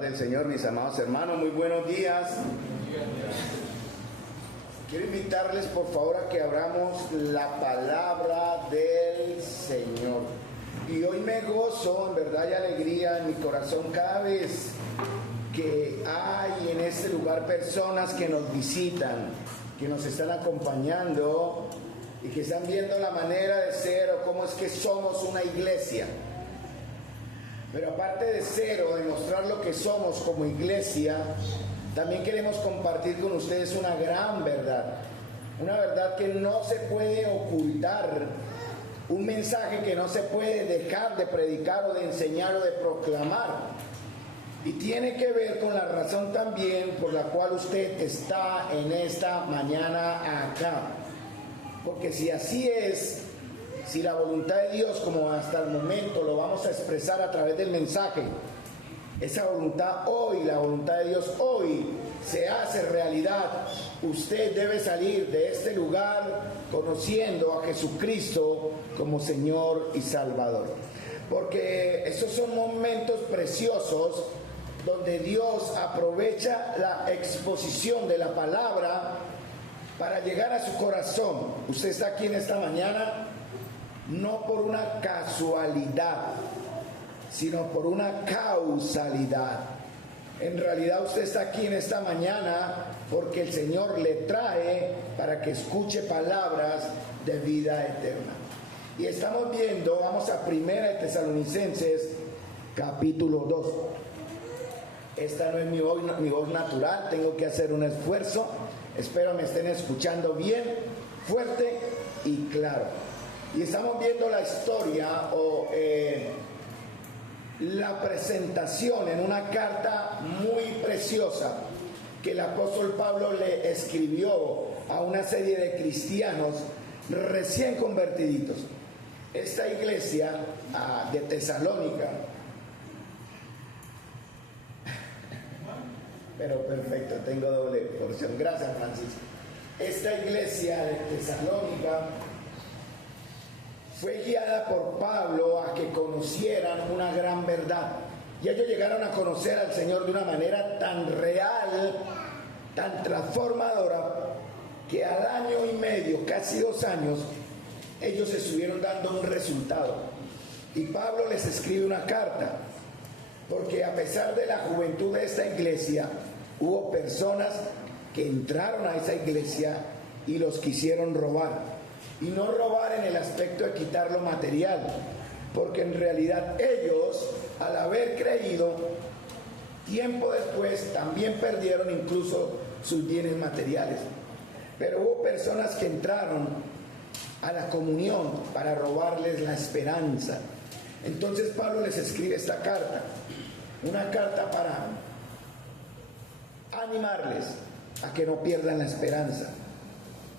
Del Señor, mis amados hermanos, muy buenos días. Quiero invitarles por favor a que abramos la palabra del Señor. Y hoy me gozo, en verdad y alegría en mi corazón cada vez que hay en este lugar personas que nos visitan, que nos están acompañando y que están viendo la manera de ser o cómo es que somos una iglesia. Pero aparte de ser o demostrar lo que somos como iglesia, también queremos compartir con ustedes una gran verdad. Una verdad que no se puede ocultar. Un mensaje que no se puede dejar de predicar o de enseñar o de proclamar. Y tiene que ver con la razón también por la cual usted está en esta mañana acá. Porque si así es, si la voluntad de Dios, como hasta el momento lo vamos a expresar a través del mensaje, esa voluntad hoy, la voluntad de Dios hoy se hace realidad, usted debe salir de este lugar conociendo a Jesucristo como Señor y Salvador. Porque esos son momentos preciosos donde Dios aprovecha la exposición de la palabra para llegar a su corazón. Usted está aquí en esta mañana no por una casualidad, sino por una causalidad. En realidad usted está aquí en esta mañana porque el Señor le trae para que escuche palabras de vida eterna. Y estamos viendo, vamos a 1 Tesalonicenses capítulo 2. Esta no es mi voz natural, tengo que hacer un esfuerzo. Espero me estén escuchando bien, fuerte y claro. Y estamos viendo la historia o la presentación en una carta muy preciosa que el apóstol Pablo le escribió a una serie de cristianos recién convertiditos. Esta iglesia de Tesalónica, pero perfecto, tengo doble porción. Gracias, Francisco. Esta iglesia de Tesalónica fue guiada por Pablo a que conocieran una gran verdad. Y ellos llegaron a conocer al Señor de una manera tan real, tan transformadora, que al año y medio, casi 2 años, ellos estuvieron dando un resultado. Y Pablo les escribe una carta, porque a pesar de la juventud de esta iglesia, hubo personas que entraron a esa iglesia y los quisieron robar. Y no robar en el aspecto de quitar lo material, porque en realidad ellos, al haber creído, tiempo después también perdieron incluso sus bienes materiales. Pero hubo personas que entraron a la comunión para robarles la esperanza. Entonces Pablo les escribe esta carta, una carta para animarles a que no pierdan la esperanza.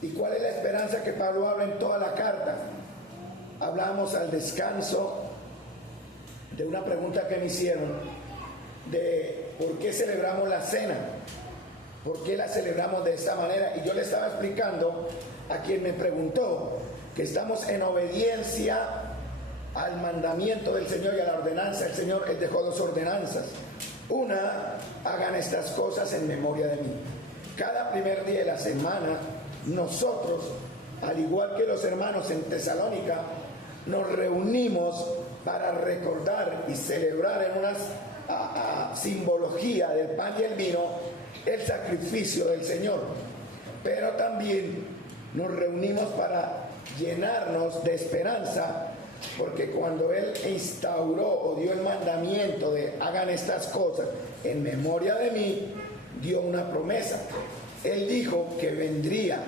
¿Y cuál es la esperanza que Pablo habla en toda la carta? Hablamos al descanso de una pregunta que me hicieron de por qué celebramos la cena, por qué la celebramos de esta manera. Y yo le estaba explicando a quien me preguntó que estamos en obediencia al mandamiento del Señor y a la ordenanza. El Señor dejó 2 ordenanzas. Una, hagan estas cosas en memoria de mí. Cada primer día de la semana, nosotros, al igual que los hermanos en Tesalónica, nos reunimos para recordar y celebrar en una simbología del pan y el vino el sacrificio del Señor. Pero también nos reunimos para llenarnos de esperanza, porque cuando Él instauró o dio el mandamiento de hagan estas cosas en memoria de mí, dio una promesa. Él dijo que vendría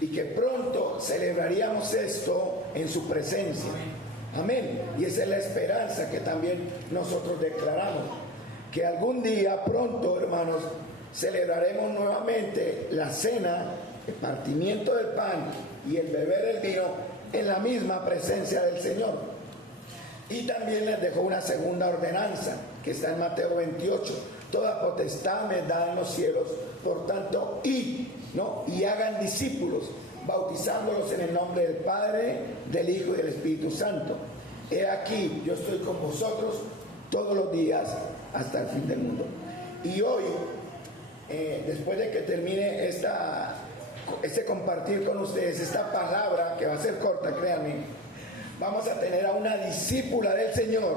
y que pronto celebraríamos esto en su presencia. Amén. Y esa es la esperanza que también nosotros declaramos. Que algún día, pronto, hermanos, celebraremos nuevamente la cena, el partimiento del pan y el beber el vino en la misma presencia del Señor. Y también les dejó una segunda ordenanza que está en Mateo 28. Toda potestad me da en los cielos, por tanto, id, ¿no? Y hagan discípulos, bautizándolos en el nombre del Padre, del Hijo y del Espíritu Santo. He aquí, yo estoy con vosotros todos los días hasta el fin del mundo. Y hoy, después de que termine este compartir con ustedes esta palabra, que va a ser corta, créanme, vamos a tener a una discípula del Señor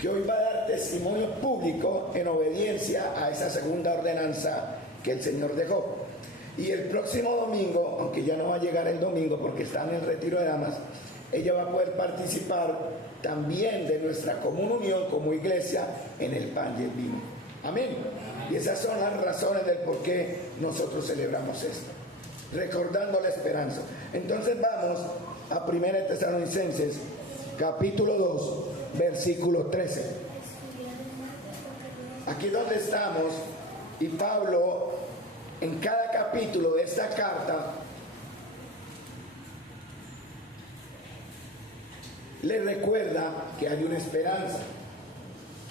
que hoy va a dar testimonio público en obediencia a esa segunda ordenanza que el Señor dejó. Y el próximo domingo, aunque ya no va a llegar el domingo porque está en el retiro de damas, ella va a poder participar también de nuestra común unión como iglesia en el pan y el vino. Amén. Y esas son las razones del por qué nosotros celebramos esto, recordando la esperanza. Entonces vamos a 1 Tesalonicenses capítulo 2 versículo 13. Aquí donde estamos, y Pablo en cada capítulo de esta carta le recuerda que hay una esperanza,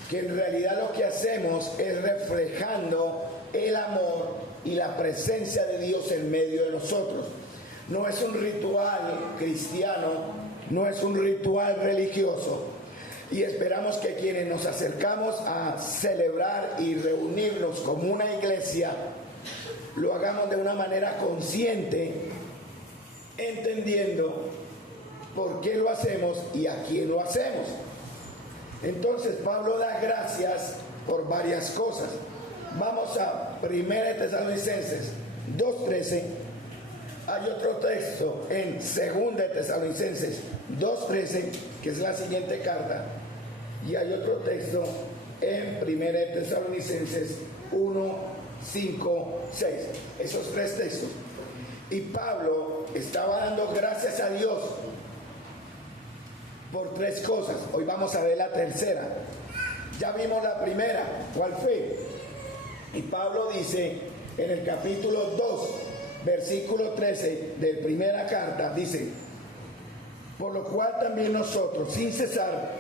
que en realidad lo que hacemos es reflejando el amor y la presencia de Dios en medio de nosotros. No es un ritual cristiano, no es un ritual religioso, y esperamos que quienes nos acercamos a celebrar y reunirnos como una iglesia lo hagamos de una manera consciente, entendiendo por qué lo hacemos y a quién lo hacemos. Entonces Pablo da gracias por varias cosas. Vamos a 1 Tesalonicenses 2:13. Hay otro texto en 2 Tesalonicenses 2:13, que es la siguiente carta, y hay otro texto en 1 Tesalonicenses 1:5-6. Esos tres textos. Y Pablo estaba dando gracias a Dios por tres cosas. Hoy vamos a ver la tercera. Ya vimos la primera, ¿cuál fue? Y Pablo dice en el capítulo 2, versículo 13 de primera carta, dice: por lo cual también nosotros, sin cesar,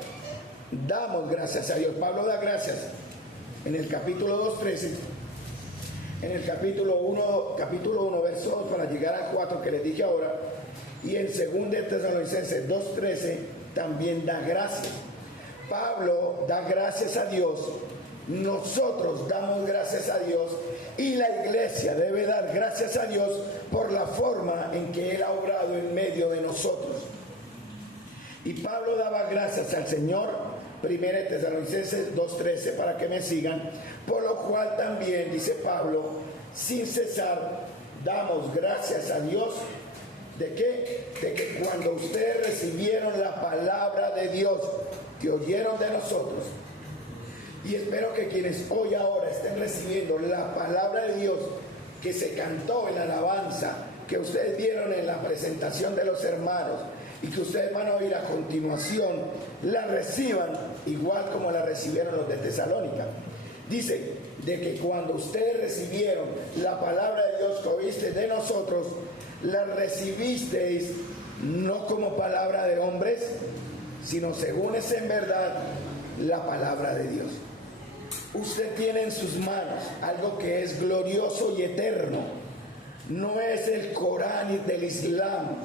damos gracias a Dios. Pablo da gracias en el capítulo 2, 13, en el capítulo 1, verso 2, para llegar al 4 que les dije ahora, y en 2 Tesalonicenses 2:13 también da gracias. Pablo da gracias a Dios, nosotros damos gracias a Dios, y la iglesia debe dar gracias a Dios por la forma en que Él ha obrado en medio de nosotros. Y Pablo daba gracias al Señor, 1 Tesalonicenses 2:13, para que me sigan, por lo cual también, dice Pablo, sin cesar damos gracias a Dios. ¿De qué? De que cuando ustedes recibieron la palabra de Dios, que oyeron de nosotros, y espero que quienes hoy ahora estén recibiendo la palabra de Dios que se cantó en la alabanza, que ustedes vieron en la presentación de los hermanos y que ustedes van a oír a continuación, la reciban igual como la recibieron los de Tesalónica. Dice, de que cuando ustedes recibieron la palabra de Dios que oíste de nosotros, la recibisteis no como palabra de hombres, sino según es en verdad la palabra de Dios. Usted tiene en sus manos algo que es glorioso y eterno. No es el Corán del Islam,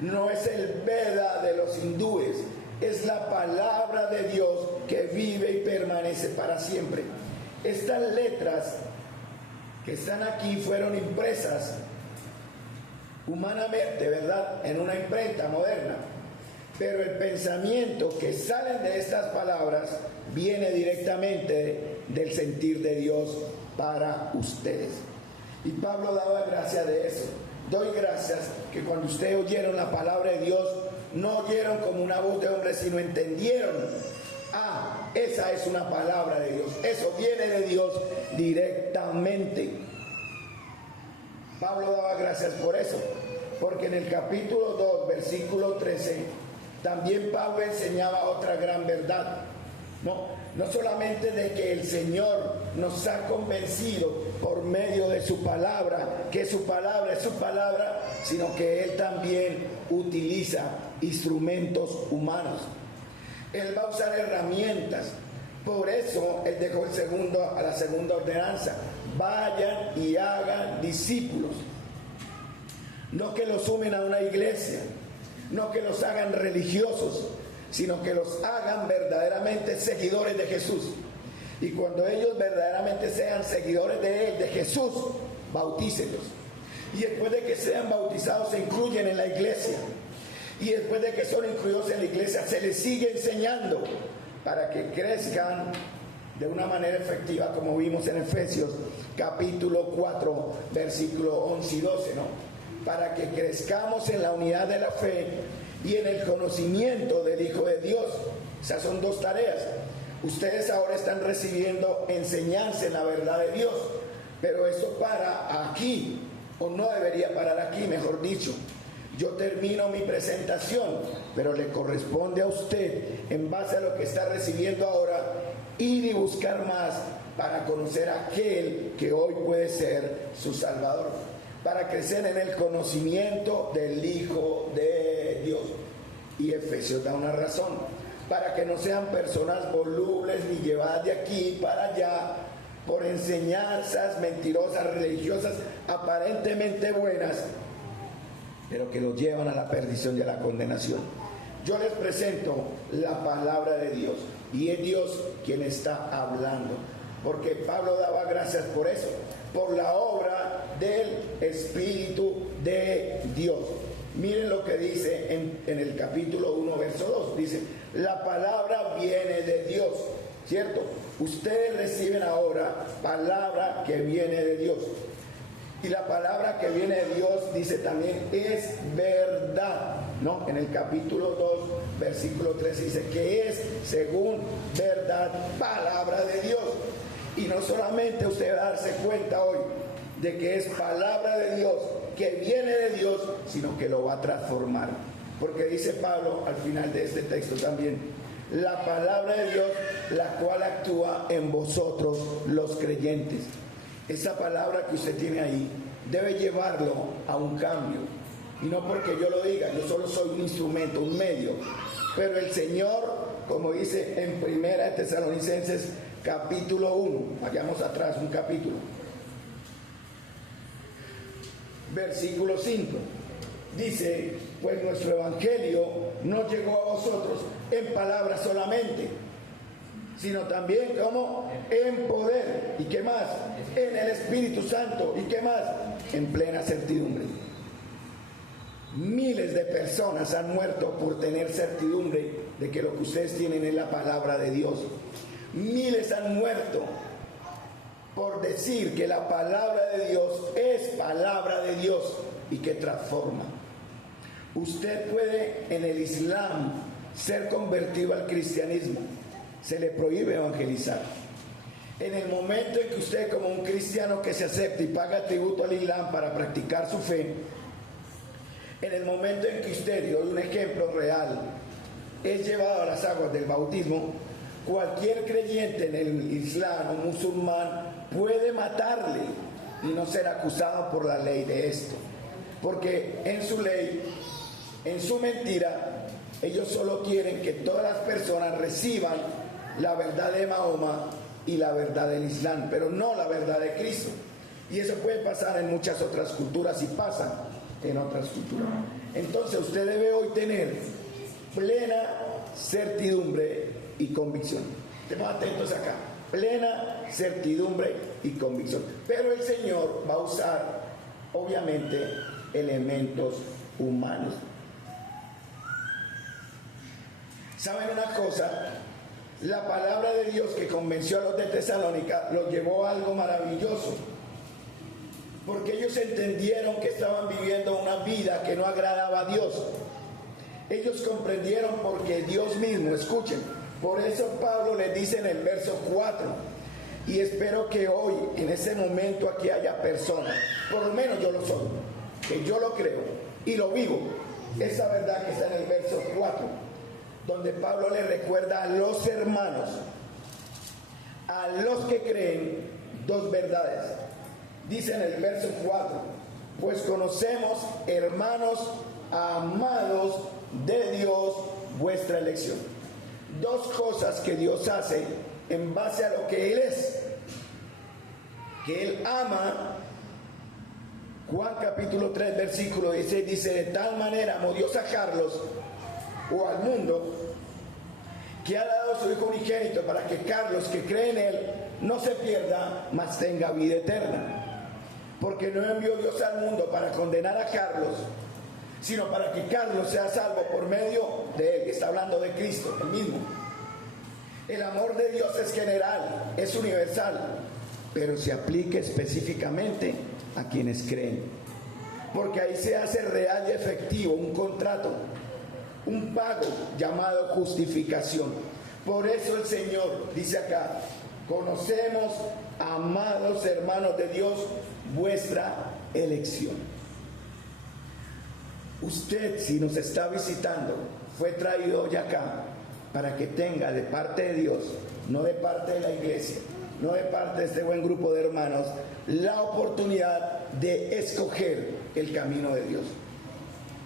no es el Veda de los hindúes, es la palabra de Dios que vive y permanece para siempre. Estas letras que están aquí fueron impresas humanamente, ¿verdad?, en una imprenta moderna, pero el pensamiento que sale de estas palabras viene directamente del sentir de Dios para ustedes. Y Pablo daba gracia de eso. Doy gracias que cuando ustedes oyeron la palabra de Dios, no oyeron como una voz de hombre, sino entendieron: ah, esa es una palabra de Dios, eso viene de Dios directamente. Pablo daba gracias por eso, porque en el capítulo 2, versículo 13, también Pablo enseñaba otra gran verdad. No solamente de que el Señor nos ha convencido por medio de su palabra, que su palabra es su palabra, sino que Él también utiliza instrumentos humanos. Él va a usar herramientas. Por eso Él dejó la segunda ordenanza: vayan y hagan discípulos. No que los sumen a una iglesia, no que los hagan religiosos, sino que los hagan verdaderamente seguidores de Jesús. Y cuando ellos verdaderamente sean seguidores de Él, de Jesús, bautícelos. Y después de que sean bautizados, se incluyen en la iglesia. Y después de que son incluidos en la iglesia, se les sigue enseñando para que crezcan de una manera efectiva, como vimos en Efesios capítulo 4, versículo 11 y 12, ¿no? Para que crezcamos en la unidad de la fe y en el conocimiento del Hijo de Dios. Esas son dos tareas. Ustedes ahora están recibiendo enseñanza en la verdad de Dios, pero esto para aquí, o no debería parar aquí, mejor dicho. Yo termino mi presentación, pero le corresponde a usted, en base a lo que está recibiendo ahora, ir y buscar más para conocer a aquel que hoy puede ser su Salvador, para crecer en el conocimiento del Hijo de Dios. Y Efesios da una razón, para que no sean personas volubles ni llevadas de aquí para allá por enseñanzas mentirosas, religiosas, aparentemente buenas, pero que los llevan a la perdición y a la condenación. Yo les presento la palabra de Dios, y es Dios quien está hablando, porque Pablo daba gracias por eso, por la obra del Espíritu de Dios. Miren lo que dice en el capítulo 1, verso 2, dice, la palabra viene de Dios, ¿cierto? Ustedes reciben ahora palabra que viene de Dios. Y la palabra que viene de Dios, dice también, es verdad, ¿no? En el capítulo 2, versículo 13, dice que es, según verdad, palabra de Dios. Y no solamente usted va a darse cuenta hoy de que es palabra de Dios, que viene de Dios, sino que lo va a transformar. Porque dice Pablo al final de este texto también, la palabra de Dios, la cual actúa en vosotros los creyentes. Esa palabra que usted tiene ahí debe llevarlo a un cambio. Y no porque yo lo diga, yo solo soy un instrumento, un medio. Pero el Señor, como dice en 1 Tesalonicenses capítulo 1, vayamos atrás un capítulo, versículo 5, dice, pues nuestro evangelio no llegó a vosotros en palabras solamente, sino también como en poder, ¿y qué más? En el Espíritu Santo, ¿y qué más? En plena certidumbre. Miles de personas han muerto por tener certidumbre de que lo que ustedes tienen es la palabra de Dios. Miles han muerto por decir que la palabra de Dios es palabra de Dios y que transforma. Usted puede en el Islam ser convertido al cristianismo. Se le prohíbe evangelizar. En el momento en que usted, como un cristiano que se acepta y paga tributo al Islam para practicar su fe, en el momento en que usted, y doy un ejemplo real, es llevado a las aguas del bautismo, cualquier creyente en el Islam o musulmán puede matarle y no ser acusado por la ley de esto, porque en su ley, en su mentira, ellos solo quieren que todas las personas reciban la verdad de Mahoma y la verdad del Islam, pero no la verdad de Cristo. Y eso puede pasar en muchas otras culturas y pasa en otras culturas. Entonces usted debe hoy tener plena certidumbre y convicción. Estemos atentos acá. Plena certidumbre y convicción. Pero el Señor va a usar, obviamente, elementos humanos. ¿Saben una cosa? La palabra de Dios que convenció a los de Tesalónica los llevó a algo maravilloso, porque ellos entendieron que estaban viviendo una vida que no agradaba a Dios. Ellos comprendieron porque Dios mismo, escuchen, por eso Pablo les dice en el verso 4, y espero que hoy, en ese momento, aquí haya personas, por lo menos yo lo soy, que yo lo creo y lo vivo, esa verdad que está en el verso 4, donde Pablo le recuerda a los hermanos, a los que creen, dos verdades. Dice en el verso 4, pues conocemos, hermanos amados de Dios, vuestra elección. Dos cosas que Dios hace en base a lo que Él es, que Él ama. Juan capítulo 3 versículo 16 dice, de tal manera amó Dios a Carlos o al mundo, que ha dado a su Hijo unigénito para que Carlos, que cree en Él, no se pierda, mas tenga vida eterna. Porque no envió Dios al mundo para condenar a Carlos, sino para que Carlos sea salvo por medio de Él. Está hablando de Cristo, el mismo. El amor de Dios es general, es universal, pero se aplica específicamente a quienes creen. Porque ahí se hace real y efectivo un contrato, un pago llamado justificación. Por eso el Señor dice acá: conocemos, amados hermanos de Dios, vuestra elección. Usted, si nos está visitando, fue traído hoy acá para que tenga de parte de Dios, no de parte de la iglesia, no de parte de este buen grupo de hermanos, la oportunidad de escoger el camino de Dios.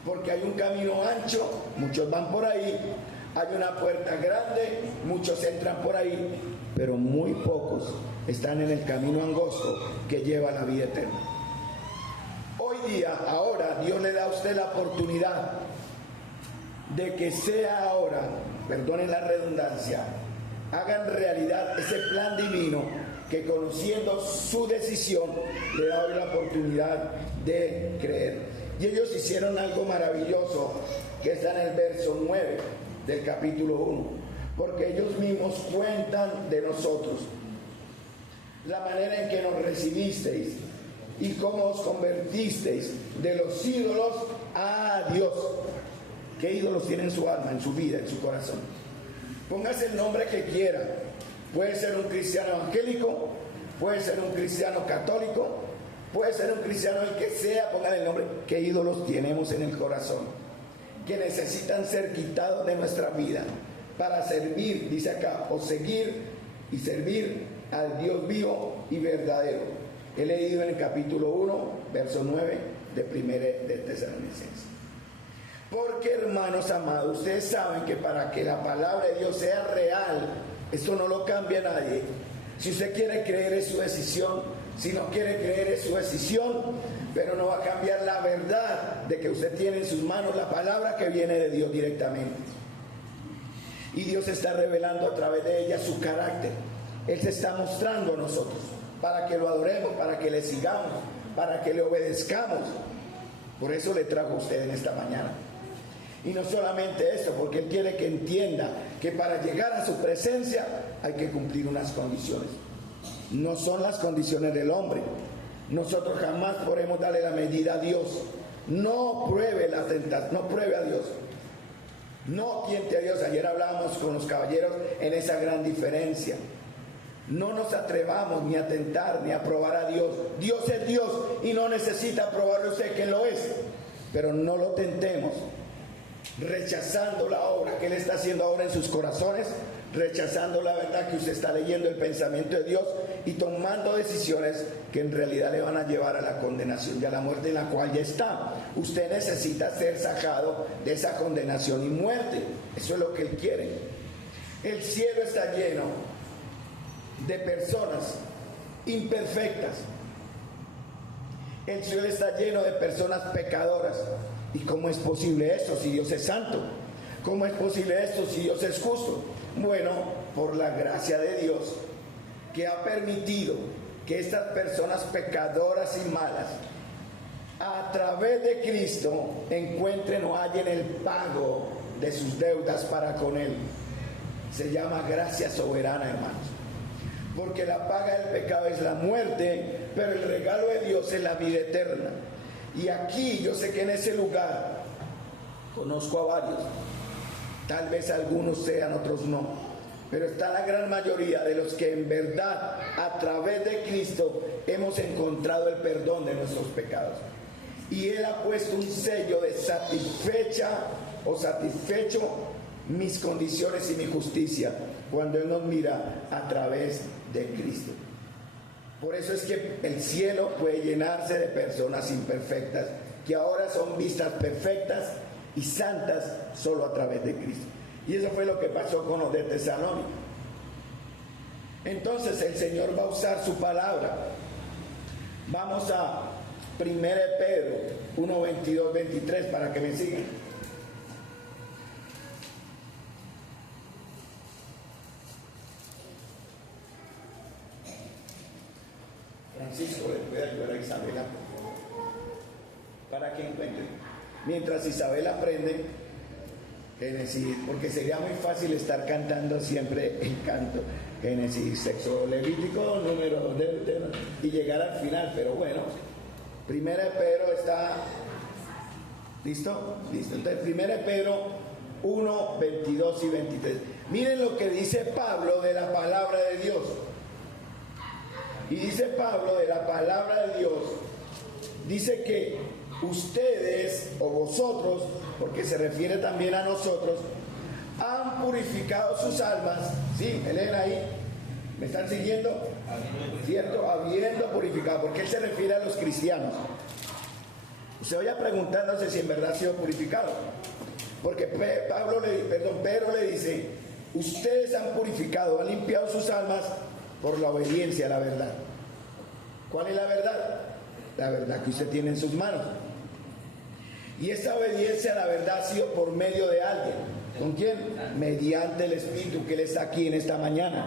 Porque hay un camino ancho, muchos van por ahí, hay una puerta grande, muchos entran por ahí, pero muy pocos están en el camino angosto que lleva a la vida eterna. Hoy día, ahora, Dios le da a usted la oportunidad de que sea ahora, perdonen la redundancia, hagan realidad ese plan divino que, conociendo su decisión, le da hoy la oportunidad de creer. Y ellos hicieron algo maravilloso que está en el verso 9 del capítulo 1, porque ellos mismos cuentan de nosotros la manera en que nos recibisteis y cómo os convertisteis de los ídolos a Dios. ¿Qué ídolos tiene en su alma, en su vida, en su corazón? Póngase el nombre que quiera. Puede ser un cristiano evangélico, puede ser un cristiano católico, puede ser un cristiano el que sea. Póngale el nombre. ¿Qué ídolos tenemos en el corazón que necesitan ser quitados de nuestra vida para servir, dice acá, o seguir y servir al Dios vivo y verdadero? He leído en el capítulo 1, verso 9 de 1 de Tesalonicenses. Porque, hermanos amados, ustedes saben que para que la palabra de Dios sea real, esto no lo cambia nadie. Si usted quiere creer, es su decisión. Si no quiere creer, es su decisión. Pero no va a cambiar la verdad de que usted tiene en sus manos la palabra que viene de Dios directamente. Y Dios está revelando a través de ella su carácter. Él se está mostrando a nosotros para que lo adoremos, para que le sigamos, para que le obedezcamos. Por eso le trajo a usted en esta mañana. Y no solamente esto, porque Él quiere que entienda que para llegar a su presencia hay que cumplir unas condiciones. No son las condiciones del hombre. Nosotros jamás podemos darle la medida a Dios. No pruebe la tentación, no pruebe a Dios. No tiente a Dios. Ayer hablábamos con los caballeros en esa gran diferencia. No nos atrevamos ni a tentar ni a probar a Dios. Dios es Dios y no necesita probarlo usted, que lo es. Pero no lo tentemos rechazando la obra que Él está haciendo ahora en sus corazones, rechazando la verdad que usted está leyendo, el pensamiento de Dios, y tomando decisiones que en realidad le van a llevar a la condenación y a la muerte en la cual ya está. Usted necesita ser sacado de esa condenación y muerte. Eso es lo que Él quiere. El cielo está lleno de personas imperfectas. El cielo está lleno de personas pecadoras. ¿Y cómo es posible esto si Dios es santo? ¿Cómo es posible esto si Dios es justo? Bueno, por la gracia de Dios, que ha permitido que estas personas pecadoras y malas, a través de Cristo, encuentren o hallen el pago de sus deudas para con Él. Se llama gracia soberana, hermanos. Porque la paga del pecado es la muerte, pero el regalo de Dios es la vida eterna. Y aquí, yo sé que en ese lugar conozco a varios, tal vez algunos sean, otros no, pero está la gran mayoría de los que en verdad a través de Cristo hemos encontrado el perdón de nuestros pecados. Y Él ha puesto un sello de satisfecha o satisfecho mis condiciones y mi justicia cuando Él nos mira a través de Cristo. Por eso es que el cielo puede llenarse de personas imperfectas que ahora son vistas perfectas y santas solo a través de Cristo. Y eso fue lo que pasó con los de Tesalónica. Entonces el Señor va a usar su palabra. Vamos a 1 Pedro 1, 22, 23 para que me sigan. Francisco le puede ayudar a Isabela para que encuentre. Mientras Isabel aprende Génesis, porque sería muy fácil estar cantando siempre el canto. Génesis, sexo, Levítico, número, y llegar al final, pero bueno, Primera de Pedro está, ¿listo? Listo. Entonces, Primera de Pedro 1, 22 y 23. Miren lo que dice Pablo de la palabra de Dios. Y dice Pablo de la palabra de Dios, dice que ustedes o vosotros, porque se refiere también a nosotros, han purificado sus almas, ¿sí? ¿Leen ahí? ¿Me están siguiendo? ¿Cierto? Habiendo purificado, porque él se refiere a los cristianos. Usted vaya preguntándose si en verdad ha sido purificado, porque Pedro le dice, ustedes han purificado, han limpiado sus almas por la obediencia a la verdad. ¿Cuál es la verdad? La verdad que usted tiene en sus manos. Y esta obediencia a la verdad ha sido por medio de alguien. ¿Con quién? Mediante el Espíritu, que Él está aquí en esta mañana.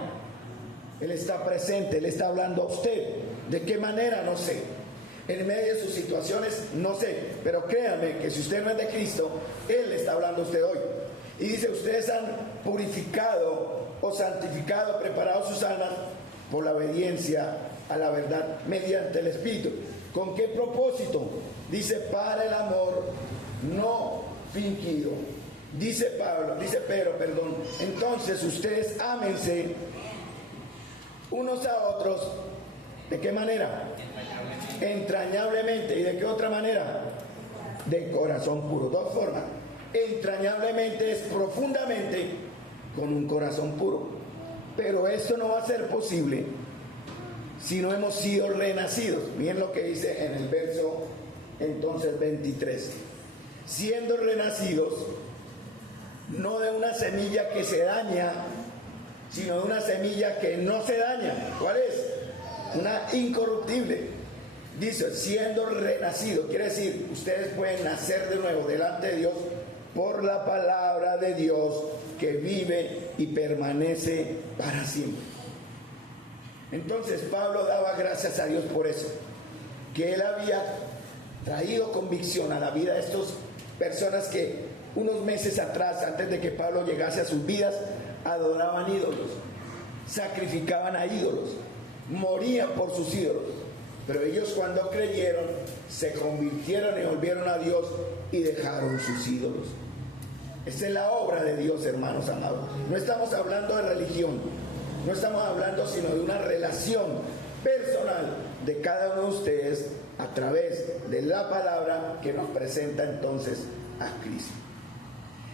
Él está presente, Él está hablando a usted. ¿De qué manera? No sé. En medio de sus situaciones, no sé. Pero créanme que si usted no es de Cristo, Él le está hablando a usted hoy. Y dice, ustedes han purificado o santificado, preparado sus almas por la obediencia a la verdad mediante el Espíritu. ¿Con qué propósito? Dice, para el amor no fingido. Dice Pedro, entonces ustedes ámense unos a otros. ¿De qué manera? Entrañablemente. ¿Y de qué otra manera? De corazón puro. Dos formas. Entrañablemente es profundamente, con un corazón puro. Pero esto no va a ser posible si no hemos sido renacidos. Miren lo que dice en el verso entonces 23. Siendo renacidos, no de una semilla que se daña, sino de una semilla que no se daña. ¿Cuál es? Una incorruptible. Dice, siendo renacido, quiere decir, ustedes pueden nacer de nuevo delante de Dios por la palabra de Dios que vive y permanece para siempre. Entonces Pablo daba gracias a Dios por eso, que él había traído convicción a la vida de estas personas que unos meses atrás, antes de que Pablo llegase a sus vidas, adoraban ídolos, sacrificaban a ídolos, morían por sus ídolos. Pero ellos, cuando creyeron, se convirtieron y volvieron a Dios y dejaron sus ídolos. Esta es la obra de Dios, hermanos amados. No estamos hablando de religión, no estamos hablando sino de una relación personal de cada uno de ustedes a través de la palabra que nos presenta entonces a Cristo.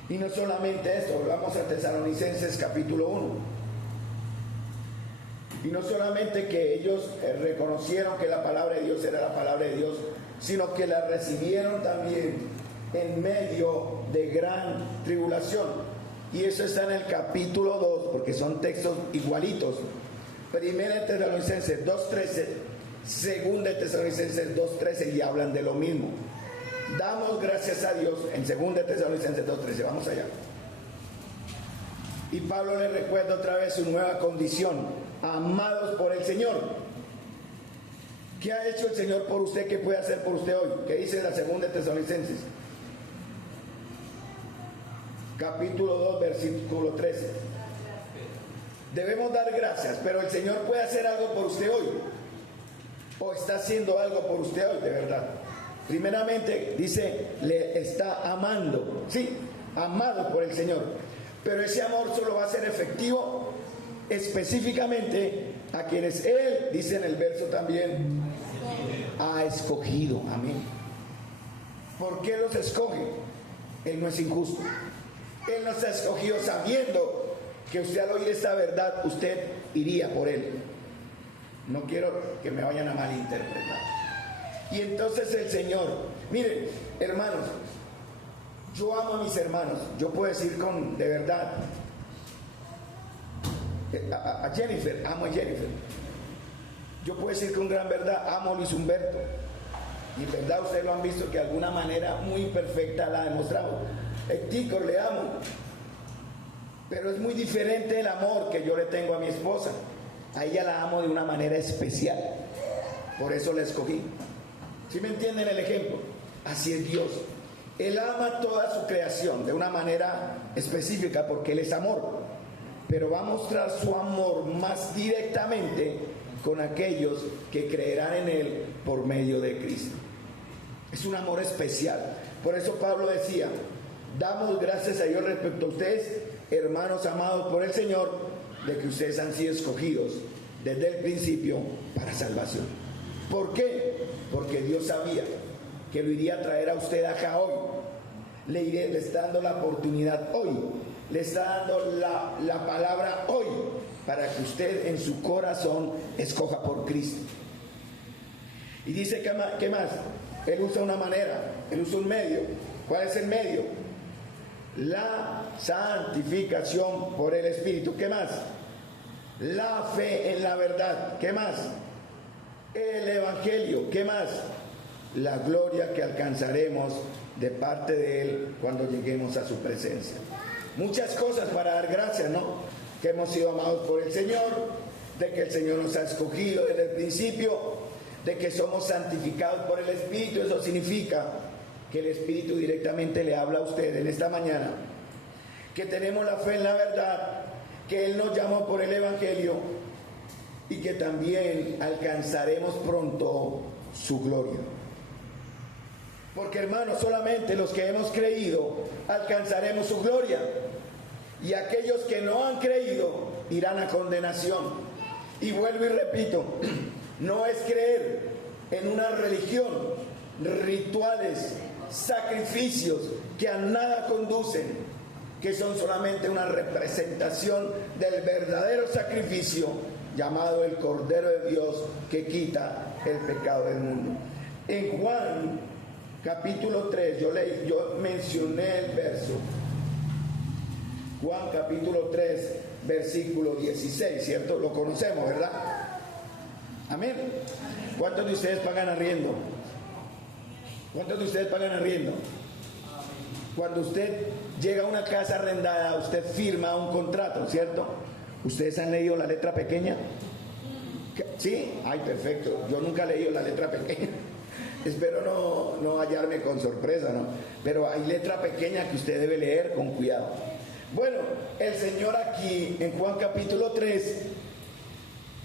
Y no solamente esto, volvamos a Tesalonicenses capítulo 1. Y no solamente que ellos reconocieron que la palabra de Dios era la palabra de Dios, sino que la recibieron también en medio de gran tribulación. Y eso está en el capítulo 2, porque son textos igualitos. Primera de Tesalonicenses 2.13, segunda de Tesalonicenses 2.13, y hablan de lo mismo. Damos gracias a Dios en segunda de Tesalonicenses 2.13, vamos allá. Y Pablo le recuerda otra vez su nueva condición: amados por el Señor. ¿Qué ha hecho el Señor por usted? ¿Qué puede hacer por usted hoy? ¿Qué dice la segunda de Tesalonicenses? Capítulo 2, versículo 13. Debemos dar gracias, pero el Señor puede hacer algo por usted hoy, o está haciendo algo por usted hoy, de verdad. Primeramente dice, le está amando, sí, amado por el Señor, pero ese amor solo va a ser efectivo específicamente a quienes Él, dice en el verso también, ha escogido. Amén. ¿Por qué los escoge? Él no es injusto. Él nos ha escogido sabiendo que usted, al oír esta verdad, usted iría por Él. No quiero que me vayan a malinterpretar. Y entonces el Señor, miren, hermanos, yo amo a mis hermanos. Yo puedo decir de verdad, a Jennifer, amo a Jennifer. Yo puedo decir con gran verdad, amo a Luis Humberto. Y en verdad ustedes lo han visto, que de alguna manera muy imperfecta la ha demostrado. Tico, le amo. Pero es muy diferente el amor que yo le tengo a mi esposa. A ella la amo de una manera especial. por eso la escogí. ¿Sí me entienden el ejemplo? Así es Dios. Él ama toda su creación de una manera específica porque Él es amor, pero va a mostrar su amor más directamente con aquellos que creerán en Él por medio de Cristo. Es un amor especial. Por eso Pablo decía: damos gracias a Dios respecto a ustedes, hermanos amados por el Señor, de que ustedes han sido escogidos desde el principio para salvación. ¿Por qué? Porque Dios sabía que lo iría a traer a usted acá hoy. Le está dando la oportunidad hoy, le está dando la palabra hoy, para que usted en su corazón escoja por Cristo. Y dice, ¿qué más? Él usa una manera, Él usa un medio. ¿Cuál es el medio? La santificación por el Espíritu. ¿Qué más? La fe en la verdad. ¿Qué más? El Evangelio. ¿Qué más? La gloria que alcanzaremos de parte de Él cuando lleguemos a su presencia. Muchas cosas para dar gracias, ¿no? Que hemos sido amados por el Señor, de que el Señor nos ha escogido desde el principio, de que somos santificados por el Espíritu. Eso significa que el Espíritu directamente le habla a usted en esta mañana, que tenemos la fe en la verdad, que Él nos llamó por el Evangelio y que también alcanzaremos pronto su gloria. Porque, hermanos, solamente los que hemos creído alcanzaremos su gloria, y aquellos que no han creído irán a condenación. Y vuelvo y repito, no es creer en una religión, rituales, sacrificios que a nada conducen, que son solamente una representación del verdadero sacrificio llamado el Cordero de Dios, que quita el pecado del mundo. En Juan capítulo 3, yo mencioné el verso. Juan capítulo 3, versículo 16, ¿cierto? Lo conocemos, ¿verdad? Amén. ¿Cuántos de ustedes pagan arriendo? ¿Cuántos de ustedes pagan arriendo? Cuando usted llega a una casa arrendada, usted firma un contrato, ¿cierto? ¿Ustedes han leído la letra pequeña? ¿Sí? Ay, perfecto. Yo nunca he leído la letra pequeña. Espero no hallarme con sorpresa, ¿no? Pero hay letra pequeña que usted debe leer con cuidado. Bueno, el Señor aquí en Juan capítulo 3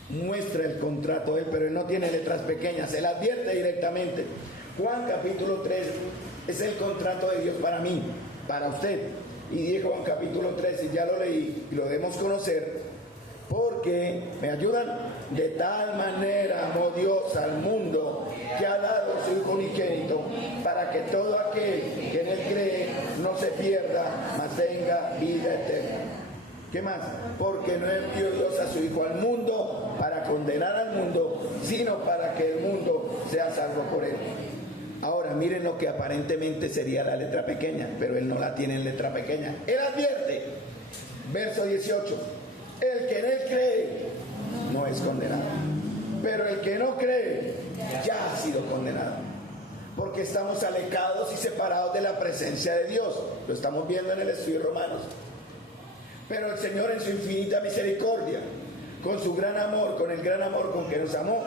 muestra el contrato de Él, pero Él no tiene letras pequeñas, Él advierte directamente. Juan capítulo 3 es el contrato de Dios para mí, para usted. Y dije Juan capítulo 3, y ya lo leí y lo debemos conocer, porque, ¿me ayudan? De tal manera amó Dios al mundo que ha dado a su Hijo unigénito, para que todo aquel que en Él cree no se pierda, mas tenga vida eterna. ¿Qué más? Porque no envió Dios a su Hijo al mundo para condenar al mundo, sino para que el mundo sea salvo por Él. Ahora miren lo que aparentemente sería la letra pequeña, pero Él no la tiene en letra pequeña. Él advierte, verso 18, el que en Él cree no es condenado, pero el que no cree ya ha sido condenado, porque estamos alejados y separados de la presencia de Dios. Lo estamos viendo en el estudio de Romanos. Pero el Señor, en su infinita misericordia, con su gran amor, con el gran amor con que nos amó,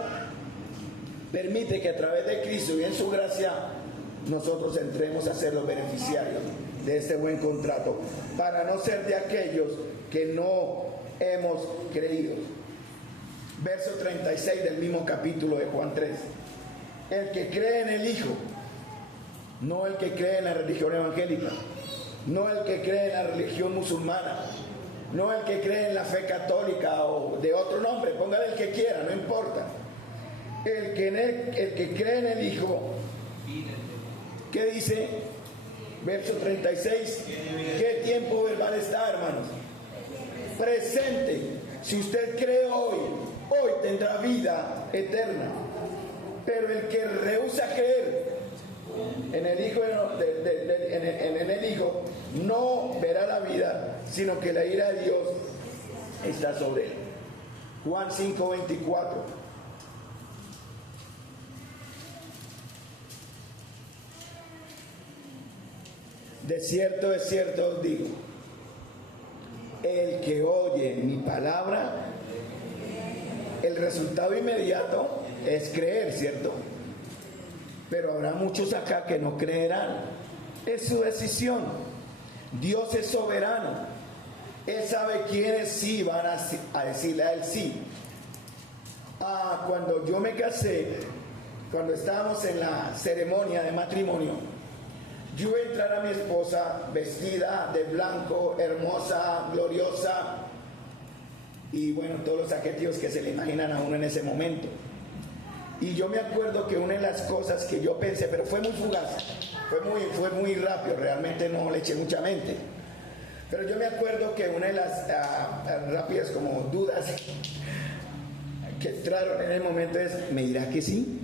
permite que a través de Cristo y en su gracia nosotros entremos a ser los beneficiarios de este buen contrato, para no ser de aquellos que no hemos creído. Verso 36 del mismo capítulo de Juan 3. El que cree en el Hijo, no el que cree en la religión evangélica, no el que cree en la religión musulmana, no el que cree en la fe católica o de otro nombre, póngale el que quiera, no importa. El que cree en el Hijo, ¿qué dice? Verso 36, ¿qué tiempo verbal está, hermanos? Presente. Si usted cree hoy tendrá vida eterna. Pero el que rehúsa creer en el Hijo, en el Hijo, no verá la vida, sino que la ira de Dios está sobre él. Juan 5:24. De cierto os digo, el que oye mi palabra, el resultado inmediato es creer, ¿cierto? Pero habrá muchos acá que no creerán. Es su decisión. Dios es soberano. Él sabe quiénes sí van a decirle a él sí. Cuando yo me casé, cuando estábamos en la ceremonia de matrimonio, yo vi entrar a mi esposa vestida de blanco, hermosa, gloriosa, y bueno, todos los adjetivos que se le imaginan a uno en ese momento. Y yo me acuerdo que una de las cosas que yo pensé, pero fue muy fugaz, fue muy rápido, realmente no le eché mucha mente. Pero yo me acuerdo que una de las rápidas como dudas que entraron en el momento es, ¿me dirá que sí?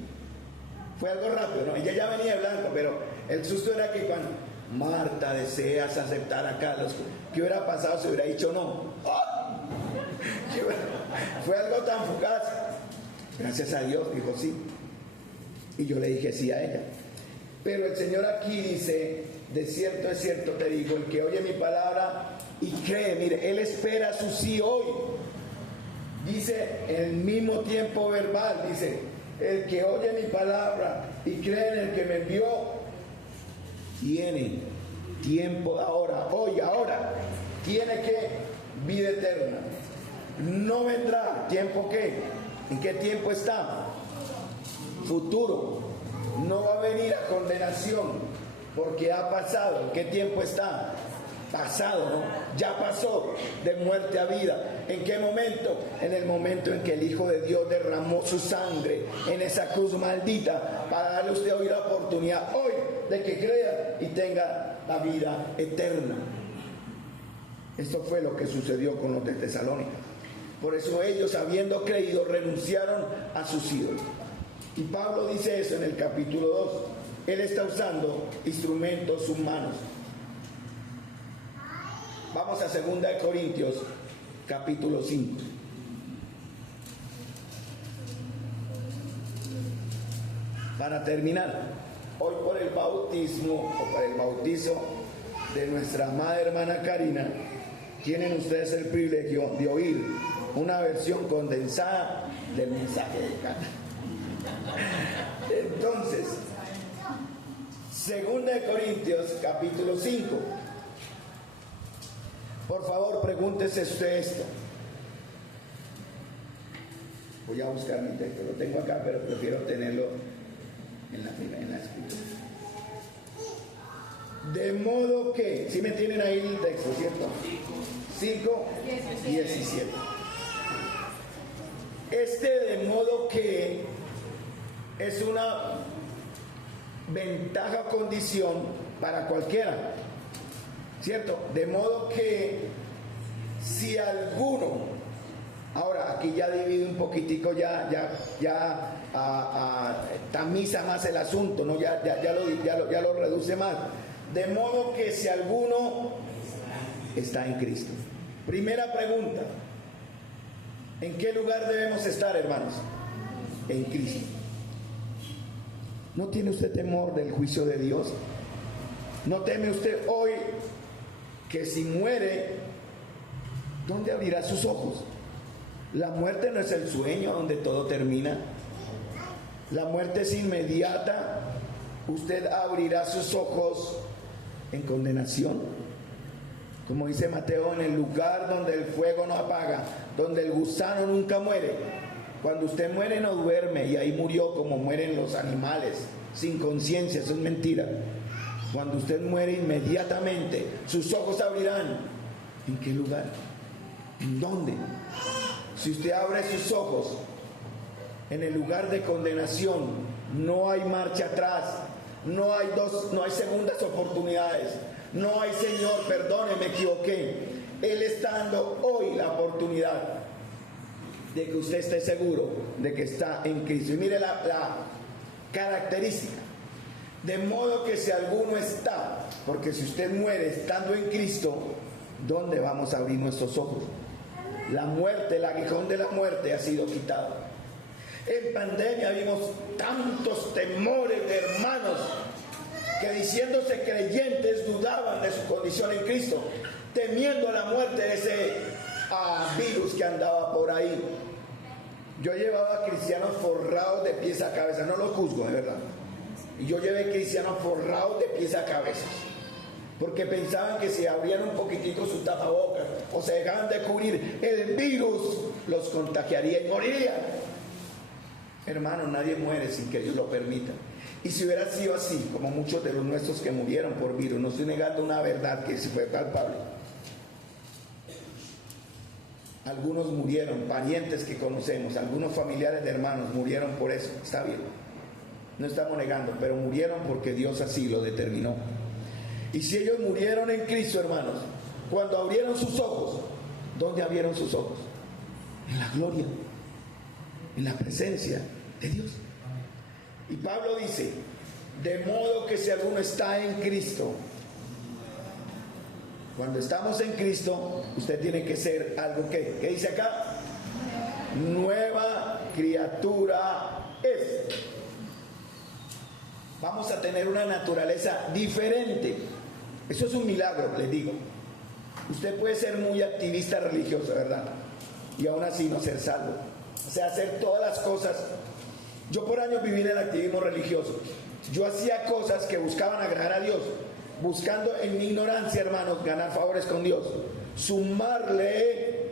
Fue algo rápido, ¿no? Ella ya venía de blanco, pero el susto era que cuando Marta, deseas aceptar a Carlos, ¿qué hubiera pasado si hubiera dicho no? Fue algo tan fugaz. Gracias a Dios, dijo sí. Y yo le dije sí a ella. Pero el Señor aquí dice, de cierto es cierto te digo, el que oye mi palabra y cree, mire, Él espera su sí hoy. Dice en el mismo tiempo verbal, dice, el que oye mi palabra y cree en el que me envió, tiene tiempo ahora, hoy, ahora, tiene que vida eterna. No vendrá, ¿tiempo qué? ¿En qué tiempo está? Futuro. No va a venir a condenación porque ha pasado. ¿En qué tiempo está? Pasado, ¿no? Ya pasó de muerte a vida. ¿En qué momento? En el momento en que el Hijo de Dios derramó su sangre en esa cruz maldita para darle a usted hoy la oportunidad hoy de que crea y tenga la vida eterna. Esto fue lo que sucedió con los de Tesalónica. Por eso ellos, habiendo creído, renunciaron a sus ídolos. Y Pablo dice eso en el capítulo 2. Él está usando instrumentos humanos. Vamos a 2 Corintios, capítulo 5. Para terminar, hoy por el bautismo, o por el bautizo de nuestra amada hermana Karina, tienen ustedes el privilegio de oír una versión condensada del mensaje de Karina. Entonces, 2 Corintios capítulo 5. Por favor, pregúntese usted esto. Voy a buscar mi texto, lo tengo acá, pero prefiero tenerlo en la escritura. De modo que, si me tienen ahí el texto, ¿cierto? 5, 17. De modo que es una ventaja o condición para cualquiera, ¿cierto? De modo que si alguno, ahora aquí ya divide un poquitico, ya tamiza más el asunto, ¿no? Ya lo reduce más. De modo que si alguno está en Cristo. Primera pregunta, ¿en qué lugar debemos estar, hermanos? En Cristo. ¿No tiene usted temor del juicio de Dios? ¿No teme usted hoy que si muere, ¿dónde abrirá sus ojos? La muerte no es el sueño donde todo termina. La muerte es inmediata. Usted abrirá sus ojos en condenación. Como dice Mateo, en el lugar donde el fuego no apaga, donde el gusano nunca muere. Cuando usted muere no duerme y ahí murió como mueren los animales, sin conciencia, eso es mentira. Cuando usted muere inmediatamente, sus ojos abrirán. ¿En qué lugar? ¿En dónde? Si usted abre sus ojos en el lugar de condenación, no hay marcha atrás, no hay segundas oportunidades, no hay Señor, perdone, me equivoqué. Él está dando hoy la oportunidad de que usted esté seguro de que está en Cristo. Y mire la característica. De modo que si alguno está, porque si usted muere estando en Cristo, ¿dónde vamos a abrir nuestros ojos? La muerte, el aguijón de la muerte ha sido quitado. En pandemia vimos tantos temores de hermanos que diciéndose creyentes dudaban de su condición en Cristo, temiendo la muerte de ese virus que andaba por ahí. Yo he llevado a cristianos forrados de pies a cabeza, no los juzgo, de verdad. Y yo llevé cristianos forrados de pies a cabeza, porque pensaban que si abrían un poquitito su tapabocas o se dejaban de cubrir, el virus los contagiaría y morirían. Hermano, nadie muere sin que Dios lo permita. Y si hubiera sido así, como muchos de los nuestros que murieron por virus, no estoy negando una verdad que sí fue palpable. Algunos murieron, parientes que conocemos, algunos familiares de hermanos murieron por eso, está bien. No estamos negando, pero murieron porque Dios así lo determinó. Y si ellos murieron en Cristo, hermanos, cuando abrieron sus ojos, ¿dónde abrieron sus ojos? En la gloria, en la presencia de Dios. Y Pablo dice, de modo que si alguno está en Cristo, cuando estamos en Cristo, usted tiene que ser algo que, ¿qué dice acá? Nueva criatura es. Vamos a tener una naturaleza diferente. Eso es un milagro, les digo. Usted puede ser muy activista religioso, ¿verdad? Y aún así no ser salvo. O sea, hacer todas las cosas. Yo por años viví en el activismo religioso. Yo hacía cosas que buscaban agradar a Dios, buscando en mi ignorancia, hermanos, ganar favores con Dios. Sumarle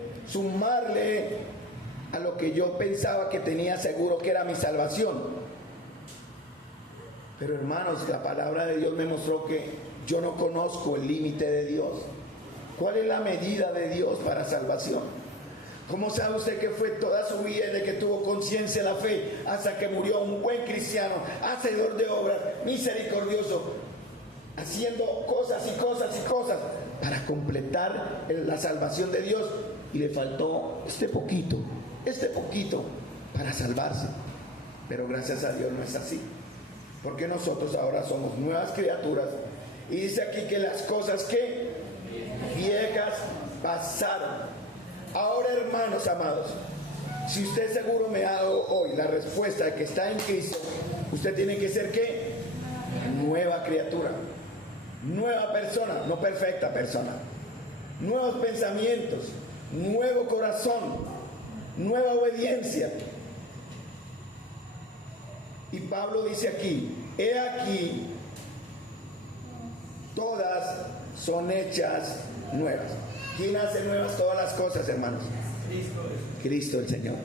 a lo que yo pensaba que tenía seguro que era mi salvación. Pero hermanos, la palabra de Dios me mostró que yo no conozco el límite de Dios. ¿Cuál es la medida de Dios para salvación? ¿Cómo sabe usted que fue toda su vida de que tuvo conciencia de la fe hasta que murió un buen cristiano, hacedor de obras, misericordioso, haciendo cosas y cosas y cosas para completar la salvación de Dios? Y le faltó este poquito para salvarse. Pero gracias a Dios no es así, porque nosotros ahora somos nuevas criaturas. Y dice aquí que las cosas que viejas pasaron. Ahora, hermanos amados, si usted seguro me ha dado hoy la respuesta de que está en Cristo, usted tiene que ser ¿qué? Nueva criatura, nueva persona, no perfecta persona, nuevos pensamientos, nuevo corazón, nueva obediencia. Y Pablo dice aquí, he aquí, todas son hechas nuevas. ¿Quién hace nuevas todas las cosas, hermanos? Cristo el Señor.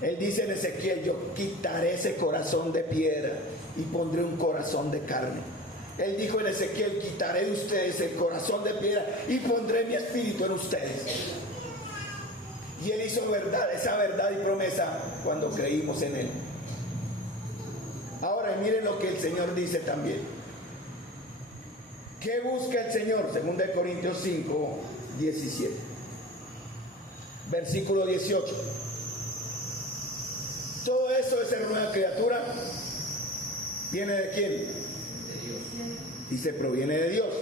Él dice en Ezequiel, yo quitaré ese corazón de piedra y pondré un corazón de carne. Él dijo en Ezequiel, quitaré de ustedes el corazón de piedra y pondré mi espíritu en ustedes. Y Él hizo verdad, esa verdad y promesa cuando creímos en Él. Ahora miren lo que el Señor dice también. ¿Qué busca el Señor? 2 Corintios 5, 17. Versículo 18. Todo eso de ser nueva criatura ¿viene de quién? De Dios. Dice, proviene de Dios.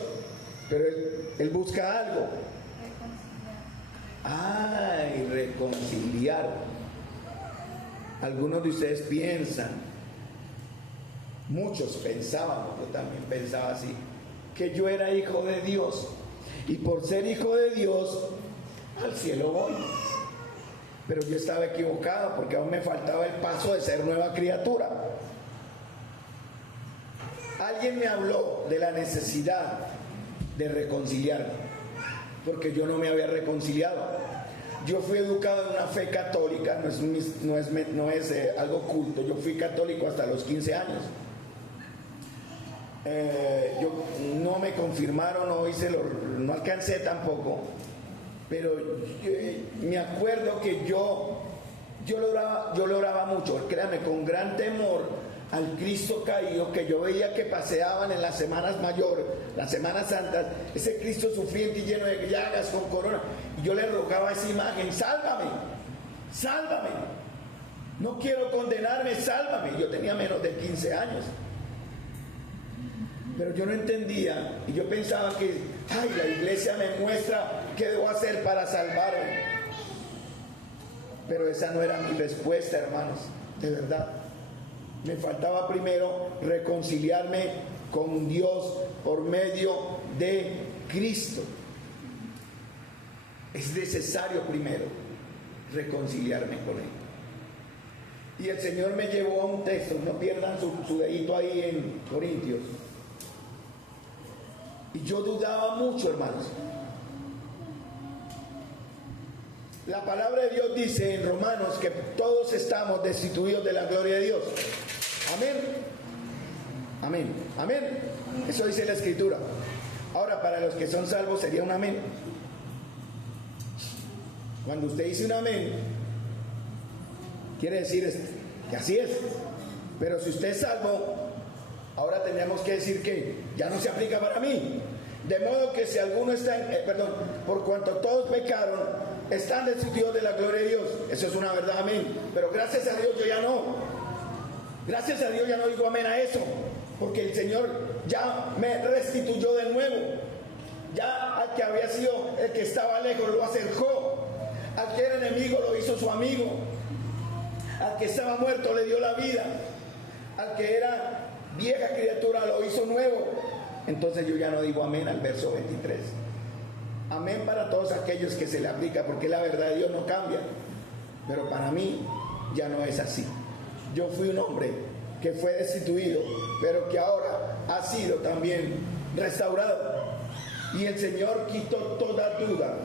Pero él busca algo. Ay, reconciliar. Algunos de ustedes piensan, muchos pensábamos, yo también pensaba así, que yo era hijo de Dios y por ser hijo de Dios al cielo voy. Pero yo estaba equivocado porque aún me faltaba el paso de ser nueva criatura. Alguien me habló de la necesidad de reconciliarme porque yo no me había reconciliado. Yo fui educado en una fe católica, no es algo culto. Yo fui católico hasta los 15 años. Yo no me confirmaron, no alcancé tampoco, pero me acuerdo que yo lo oraba mucho, créanme, con gran temor al Cristo caído que yo veía que paseaban en las semanas mayores, las semanas santas, ese Cristo sufriente y lleno de llagas con corona, y yo le rogaba a esa imagen, sálvame, no quiero condenarme, sálvame. Yo tenía menos de 15 años. Pero yo no entendía y yo pensaba que, la iglesia me muestra qué debo hacer para salvarme. Pero esa no era mi respuesta, hermanos, de verdad. Me faltaba primero reconciliarme con Dios por medio de Cristo. Es necesario primero reconciliarme con Él. Y el Señor me llevó a un texto, no pierdan su dedito ahí en Corintios. Y yo dudaba mucho, hermanos. La palabra de Dios dice en Romanos que todos estamos destituidos de la gloria de Dios. Amén. Amén. Amén. Eso dice la Escritura. Ahora, para los que son salvos sería un amén. Cuando usted dice un amén, quiere decir que así es. Pero si usted es salvo, ahora tendríamos que decir que ya no se aplica para mí. De modo que si alguno está por cuanto todos pecaron, están destituidos de la gloria de Dios. Eso es una verdad, amén. Pero gracias a Dios yo ya no. Gracias a Dios ya no digo amén a eso. Porque el Señor ya me restituyó de nuevo. Ya al que había sido el que estaba lejos lo acercó. Al que era enemigo lo hizo su amigo. Al que estaba muerto le dio la vida. Al que era vieja criatura lo hizo nuevo. Entonces yo ya no digo amén al verso 23. Amén para todos aquellos que se le aplica, porque la verdad de Dios no cambia. Pero para mí ya no es así. Yo fui un hombre que fue destituido, pero que ahora ha sido también restaurado. Y el Señor quitó toda duda.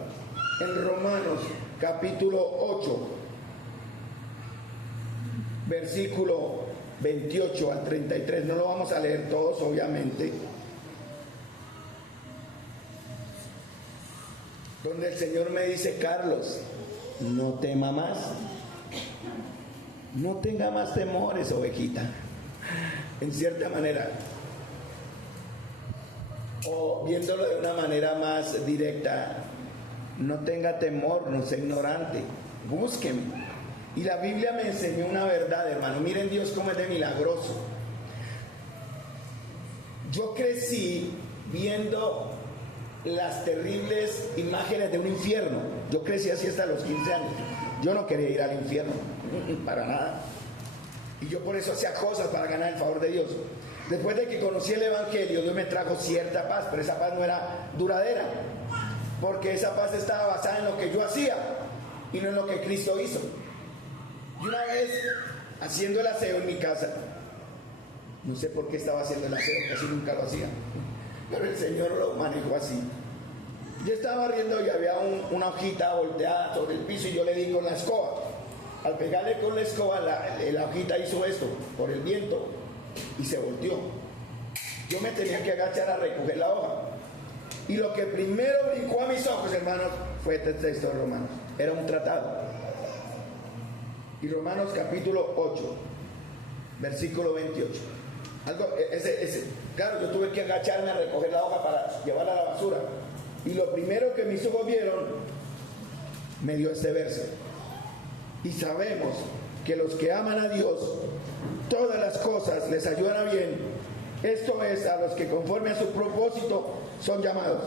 En Romanos capítulo 8, versículo 28 al 33, no lo vamos a leer todos obviamente, donde el Señor me dice: Carlos, no tema más, no tenga más temores, ovejita. En cierta manera, o viéndolo de una manera más directa, no tenga temor, no sea ignorante, búsqueme. Y la Biblia me enseñó una verdad, hermano. Miren Dios cómo es de milagroso. Yo crecí viendo las terribles imágenes de un infierno. Yo crecí así hasta los 15 años. Yo no quería ir al infierno, para nada. Y yo por eso hacía cosas para ganar el favor de Dios. Después de que conocí el Evangelio, Dios me trajo cierta paz, pero esa paz no era duradera, porque esa paz estaba basada en lo que yo hacía y no en lo que Cristo hizo. Y una vez, haciendo el aseo en mi casa, no sé por qué estaba haciendo el aseo, casi nunca lo hacía, pero el Señor lo manejó así. Yo estaba barriendo y había una hojita volteada sobre el piso y yo le di con la escoba. Al pegarle con la escoba, la hojita hizo esto por el viento y se volteó. Yo me tenía que agachar a recoger la hoja. Y lo que primero brincó a mis ojos, hermanos, fue este texto de Romanos. Era un tratado. Y Romanos capítulo 8, versículo 28. Claro, yo tuve que agacharme a recoger la hoja para llevarla a la basura. Y lo primero que mis ojos vieron, me dio este verso. Y sabemos que los que aman a Dios, todas las cosas les ayudan a bien. Esto es, a los que conforme a su propósito son llamados.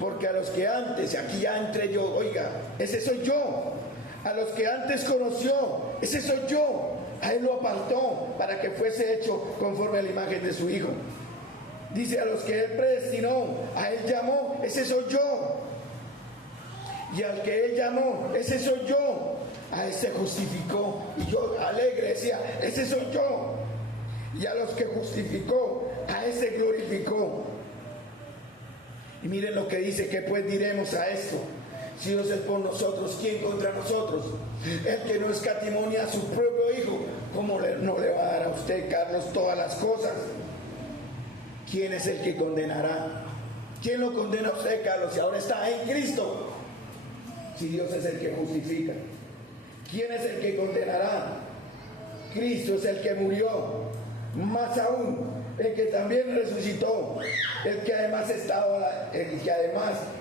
Porque a los que antes, aquí ya entré yo, oiga, ese soy yo. A los que antes conoció, ese soy yo. A él lo apartó para que fuese hecho conforme a la imagen de su Hijo. Dice: a los que él predestinó, a él llamó, ese soy yo. Y al que él llamó, ese soy yo. A ese justificó. Y yo alegre decía: ese soy yo. Y a los que justificó, a ese glorificó. Y miren lo que dice: ¿qué pues diremos a esto? Si Dios es por nosotros, ¿quién contra nosotros? El que no escatimonia a su propio Hijo, ¿cómo no le va a dar a usted, Carlos, todas las cosas? ¿Quién es el que condenará? ¿Quién lo condena a usted, Carlos, si ahora está en Cristo? Si Dios es el que justifica. ¿Quién es el que condenará? Cristo es el que murió, más aún el que también resucitó, el que además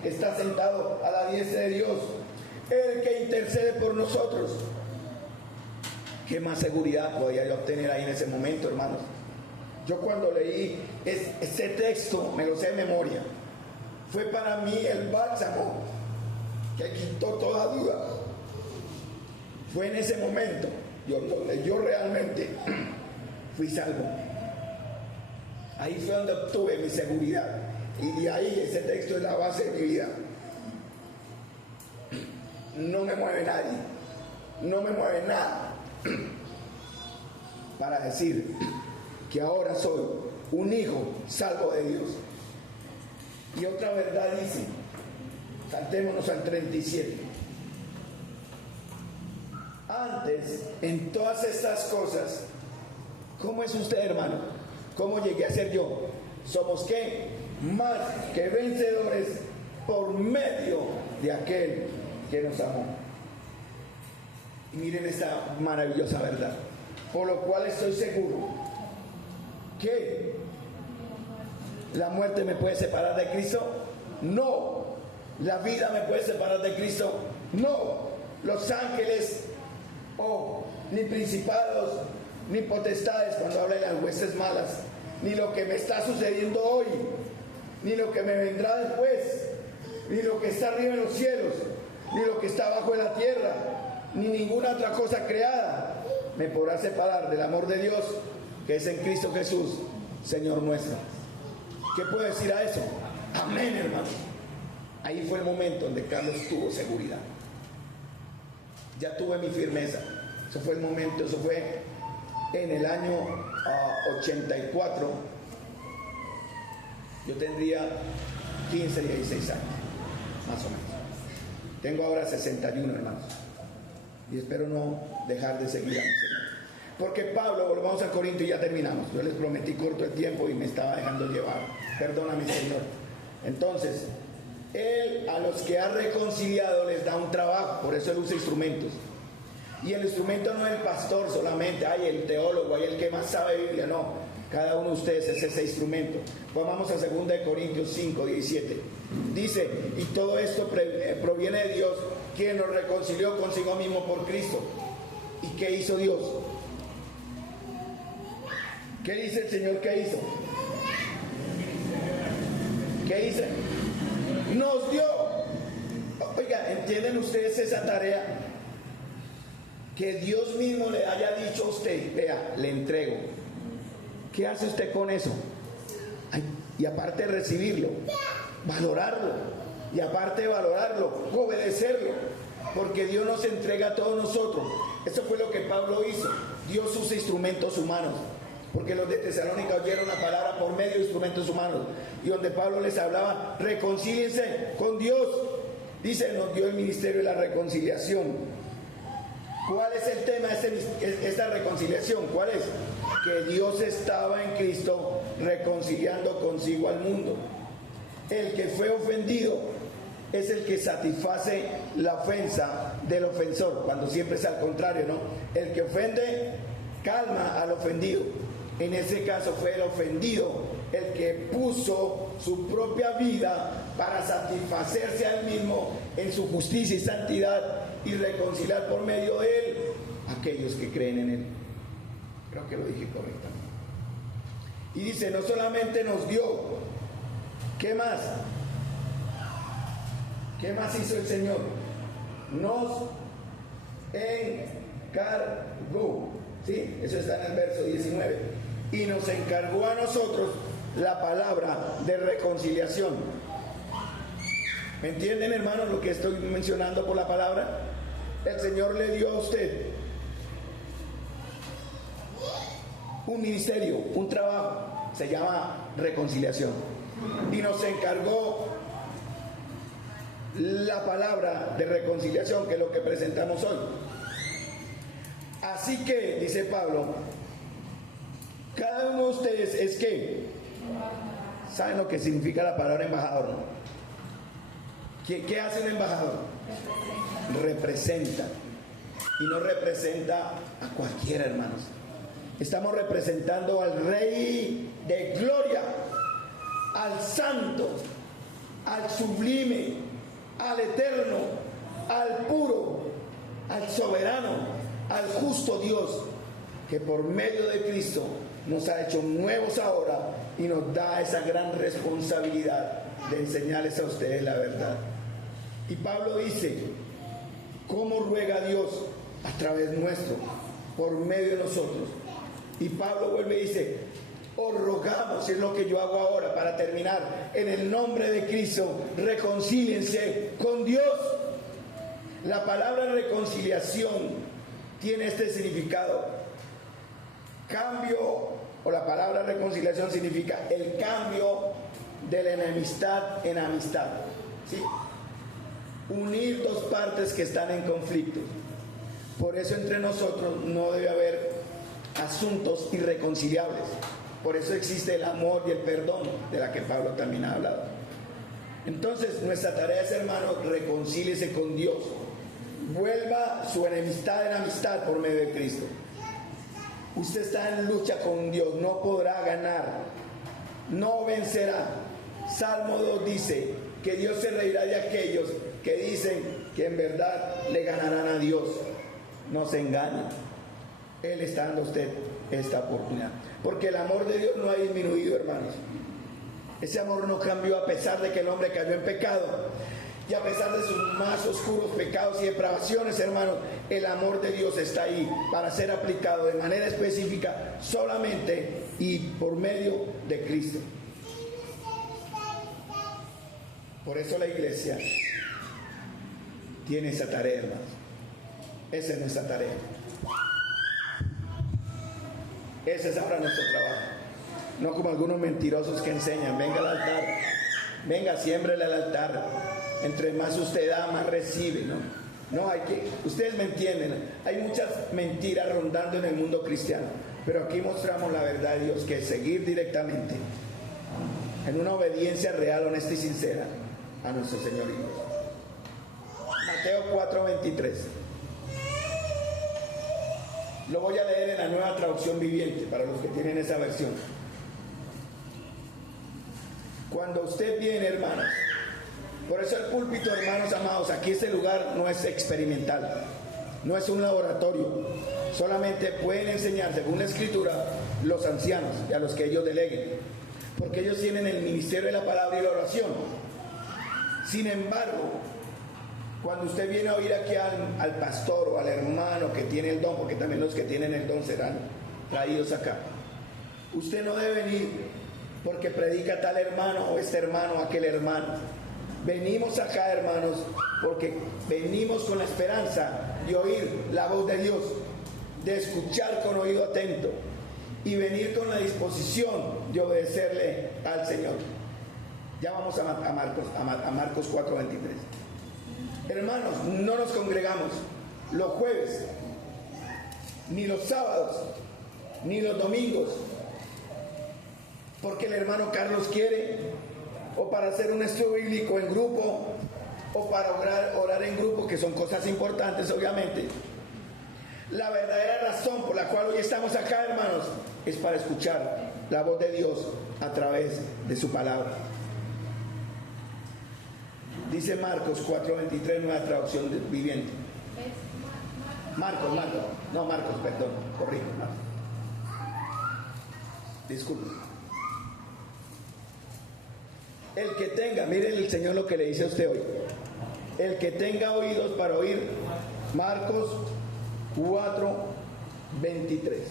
está sentado a la diestra de Dios, el que intercede por nosotros. ¿Qué más seguridad podía yo obtener ahí en ese momento, hermanos? Yo cuando leí este texto, me lo sé de memoria, fue para mí el bálsamo que quitó toda duda. Fue en ese momento donde yo realmente fui salvo. Ahí fue donde obtuve mi seguridad. Y de ahí ese texto es la base de mi vida. No me mueve nadie. No me mueve nada. para decir que ahora soy un hijo salvo de Dios. Y otra verdad dice, saltémonos al 37. Antes, en todas estas cosas, ¿cómo es usted, hermano? ¿Cómo llegué a ser yo? ¿Somos qué? Más que vencedores por medio de aquel que nos amó. Y miren esta maravillosa verdad. Por lo cual estoy seguro que la muerte me puede separar de Cristo. No. La vida me puede separar de Cristo. No. Los ángeles ni principados, ni potestades, cuando habla de las huestes malas, ni lo que me está sucediendo hoy, ni lo que me vendrá después, ni lo que está arriba en los cielos, ni lo que está abajo en la tierra, ni ninguna otra cosa creada me podrá separar del amor de Dios que es en Cristo Jesús, Señor nuestro. ¿Qué puedo decir a eso? Amén, hermano. Ahí fue el momento donde Carlos tuvo seguridad. Ya tuve mi firmeza. Eso fue el momento, eso fue en el año 84. Yo tendría 15, 16 años, más o menos. Tengo ahora 61, hermanos. Y espero no dejar de seguir a mi Señor. Porque Pablo, volvamos a Corinto y ya terminamos. Yo les prometí corto el tiempo y me estaba dejando llevar. Perdóname, Señor. Entonces, Él a los que ha reconciliado les da un trabajo, por eso Él usa instrumentos. Y el instrumento no es el pastor solamente, hay el teólogo, hay el que más sabe Biblia, no. Cada uno de ustedes es ese instrumento. Pues vamos a 2 Corintios 5, 17. Dice, y todo esto proviene de Dios, quien nos reconcilió consigo mismo por Cristo. ¿Y qué hizo Dios? ¿Qué dice el Señor que hizo? ¿Qué dice? Nos dio. Oiga, ¿entienden ustedes esa tarea? Que Dios mismo le haya dicho a usted, vea, le entrego. ¿Qué hace usted con eso? Ay, y aparte de recibirlo, valorarlo. Y aparte de valorarlo, obedecerlo. Porque Dios nos entrega a todos nosotros. Eso fue lo que Pablo hizo. Dios usa instrumentos humanos. Porque los de Tesalónica oyeron la palabra por medio de instrumentos humanos. Y donde Pablo les hablaba, reconcíliense con Dios. Dice, nos dio el ministerio de la reconciliación. ¿Cuál es el tema de esta reconciliación? ¿Cuál es? Que Dios estaba en Cristo reconciliando consigo al mundo. El que fue ofendido es el que satisface la ofensa del ofensor, cuando siempre es al contrario, ¿no? El que ofende calma al ofendido. En ese caso fue el ofendido el que puso su propia vida para satisfacerse a él mismo en su justicia y santidad y reconciliar por medio de él a aquellos que creen en él. Creo que lo dije correctamente. Y dice, no solamente nos dio, ¿qué más? ¿Qué más hizo el Señor? Nos encargó, ¿sí? Eso está en el verso 19. Y nos encargó a nosotros la palabra de reconciliación. ¿Me entienden, hermanos, lo que estoy mencionando por la palabra? El Señor le dio a usted un ministerio, un trabajo, se llama reconciliación. Y nos encargó la palabra de reconciliación, que es lo que presentamos hoy. Así que, dice Pablo, cada uno de ustedes es que, ¿saben lo que significa la palabra embajador, no? ¿Qué hace un embajador? Representa. Y no representa a cualquiera, hermanos. Estamos representando al Rey de Gloria, al Santo, al Sublime, al Eterno, al Puro, al Soberano, al Justo Dios, que por medio de Cristo nos ha hecho nuevos ahora y nos da esa gran responsabilidad de enseñarles a ustedes la verdad. Y Pablo dice, ¿cómo ruega Dios? A través nuestro, por medio de nosotros. Y Pablo vuelve y dice, os rogamos, es lo que yo hago ahora para terminar, en el nombre de Cristo, reconcíliense con Dios. La palabra reconciliación tiene este significado. Cambio, o la palabra reconciliación significa el cambio de la enemistad en amistad. ¿Sí? Unir dos partes que están en conflicto. Por eso entre nosotros no debe haber asuntos irreconciliables. Por eso existe el amor y el perdón, de la que Pablo también ha hablado. Entonces nuestra tarea es, hermanos, reconcíliese con Dios. Vuelva su enemistad en amistad por medio de Cristo. Usted está en lucha con Dios, no podrá ganar, no vencerá. Salmo 2 dice que Dios se reirá de aquellos que dicen que en verdad le ganarán a Dios. No se engañen. Él está dando a usted esta oportunidad. Porque el amor de Dios no ha disminuido, hermanos. Ese amor no cambió a pesar de que el hombre cayó en pecado. Y a pesar de sus más oscuros pecados y depravaciones, hermanos, el amor de Dios está ahí para ser aplicado de manera específica solamente y por medio de Cristo. Por eso la iglesia tiene esa tarea, hermanos. Esa es nuestra tarea. Ese es ahora nuestro trabajo. No como algunos mentirosos que enseñan, venga al altar, venga, siémbrele al altar. Entre más usted da, más recibe, ¿no? No hay que, ustedes me entienden, hay muchas mentiras rondando en el mundo cristiano, pero aquí mostramos la verdad de Dios, que es seguir directamente en una obediencia real, honesta y sincera a nuestro Señor y Dios. Mateo 4:23. Lo voy a leer en la Nueva Traducción Viviente, para los que tienen esa versión. Cuando usted viene, hermanos, por eso el púlpito, hermanos amados, aquí este lugar no es experimental, no es un laboratorio, solamente pueden enseñar según la Escritura los ancianos y a los que ellos deleguen, porque ellos tienen el ministerio de la palabra y la oración. Sin embargo, cuando usted viene a oír aquí al pastor o al hermano que tiene el don, porque también los que tienen el don serán traídos acá, usted no debe venir porque predica tal hermano o este hermano o aquel hermano. Venimos acá, hermanos, porque venimos con la esperanza de oír la voz de Dios, de escuchar con oído atento y venir con la disposición de obedecerle al Señor. Ya vamos a Marcos 4:23. Hermanos, no nos congregamos los jueves, ni los sábados, ni los domingos, porque el hermano Carlos quiere, o para hacer un estudio bíblico en grupo, o para orar en grupo, que son cosas importantes, obviamente. La verdadera razón por la cual hoy estamos acá, hermanos, es para escuchar la voz de Dios a través de su palabra. Dice Marcos 4:23, Nueva Traducción Viviente. Marcos, perdón, corrijo, Marcos. Disculpe. El que tenga, mire el Señor lo que le dice a usted hoy. El que tenga oídos para oír, Marcos 4:23.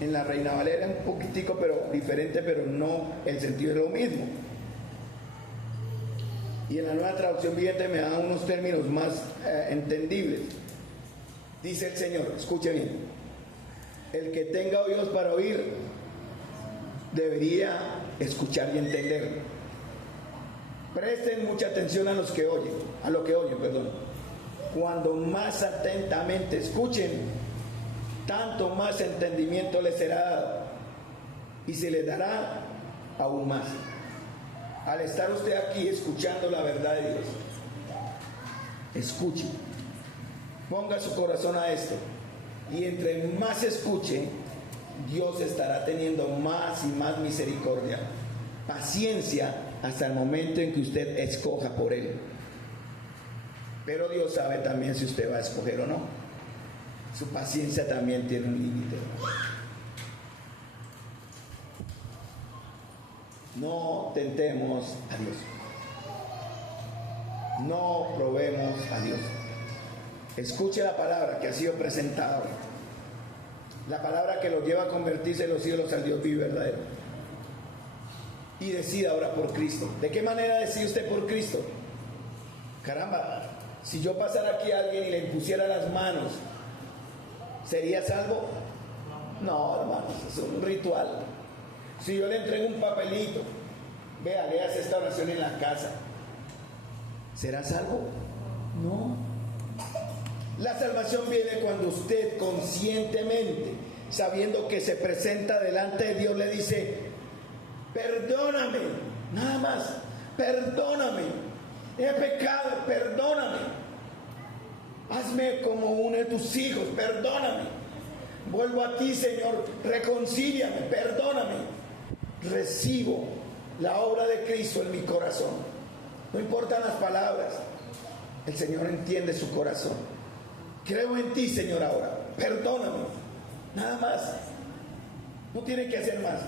En la Reina Valera un poquitico, pero diferente, pero no, el sentido es lo mismo. Y en la Nueva Traducción Viviente me da unos términos más entendibles. Dice el Señor, escuche bien, el que tenga oídos para oír debería escuchar y entender. Presten mucha atención a lo que oyen. Cuando más atentamente escuchen, tanto más entendimiento les será dado y se les dará aún más. Al estar usted aquí escuchando la verdad de Dios, escuche, ponga su corazón a esto, y entre más escuche, Dios estará teniendo más y más misericordia, paciencia, hasta el momento en que usted escoja por Él. Pero Dios sabe también si usted va a escoger o no. Su paciencia también tiene un límite. No tentemos a Dios. No probemos a Dios. Escuche la palabra que ha sido presentada hoy. La palabra que los lleva a convertirse en los cielos al Dios vivo y verdadero. Y decida ahora por Cristo. ¿De qué manera decide usted por Cristo? Caramba, si yo pasara aquí a alguien y le impusiera las manos, ¿sería salvo? No, hermanos, es un ritual. Si yo le entrego un papelito, vea, leas esta oración en la casa, ¿será salvo? No. La salvación viene cuando usted conscientemente, sabiendo que se presenta delante de Dios, le dice: perdóname, nada más, perdóname, he pecado, perdóname, hazme como uno de tus hijos, perdóname, vuelvo a ti, Señor, reconcíliame, perdóname. Recibo la obra de Cristo en mi corazón. No importan las palabras, el Señor entiende su corazón. Creo en ti, Señor, ahora, perdóname, nada más, no tiene que hacer más.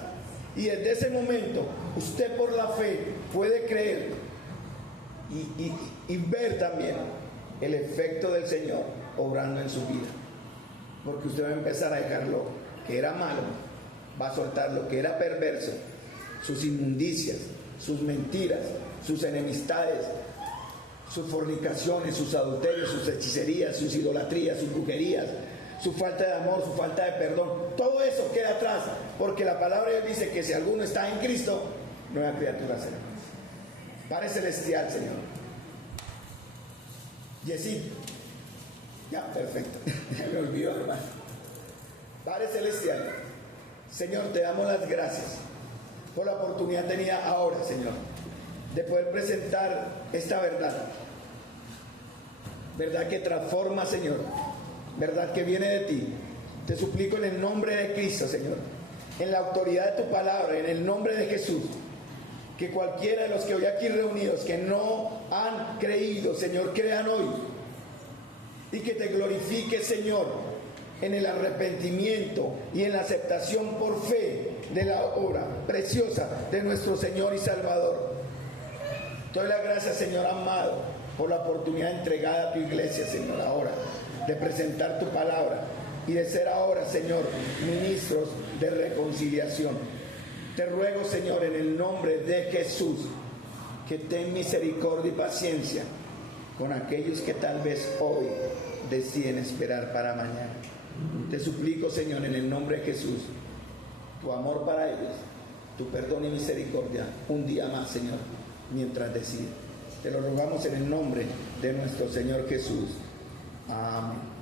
Y desde ese momento usted por la fe puede creer y ver también el efecto del Señor obrando en su vida, porque usted va a empezar a dejar lo que era malo, va a soltar lo que era perverso, sus inmundicias, sus mentiras, sus enemistades, sus fornicaciones, sus adulterios, sus hechicerías, sus idolatrías, sus brujerías, su falta de amor, su falta de perdón. Todo eso queda atrás, porque la palabra de Dios dice que si alguno está en Cristo, nueva criatura será. Padre Celestial, Señor. Yesid. Ya, perfecto. Me olvidó, hermano. Padre Celestial, Señor, te damos las gracias por la oportunidad tenida ahora, Señor, de poder presentar esta verdad. Verdad que transforma, Señor. Verdad que viene de ti. Te suplico en el nombre de Cristo, Señor, en la autoridad de tu palabra, en el nombre de Jesús, que cualquiera de los que hoy aquí reunidos que no han creído, Señor, crean hoy, y que te glorifique, Señor, en el arrepentimiento y en la aceptación por fe de la obra preciosa de nuestro Señor y Salvador. Te doy las gracias, Señor amado, por la oportunidad entregada a tu iglesia, Señor, ahora, de presentar tu palabra y de ser ahora, Señor, ministros de reconciliación. Te ruego, Señor, en el nombre de Jesús, que ten misericordia y paciencia con aquellos que tal vez hoy deciden esperar para mañana. Te suplico, Señor, en el nombre de Jesús, tu amor para ellos, tu perdón y misericordia, un día más, Señor, mientras deciden. Te lo rogamos en el nombre de nuestro Señor Jesús. Amén.